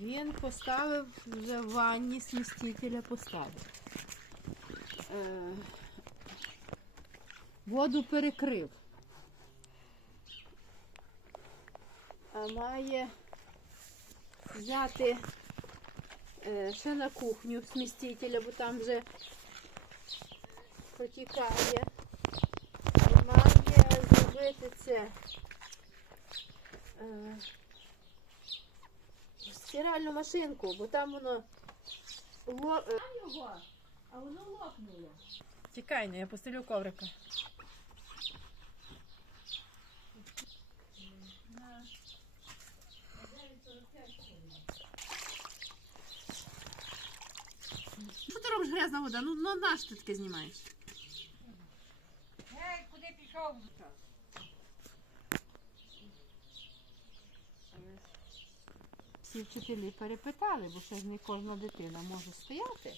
Він поставив вже в ванні смістителя поставив. Е, воду перекрив. А має взяти е, ще на кухню смістителя, бо там вже протікає. Має зробити це. Е, стиральну машинку, бо там воно ло... е, його, а воно лопнуло. Тікай, не я постелю коврика. Що ти робиш грязна вода? Ну, ну на що ти таке знімаєш? Гей, куди пішов? Всі вчителі перепитали, бо ще ж не кожна дитина може стояти.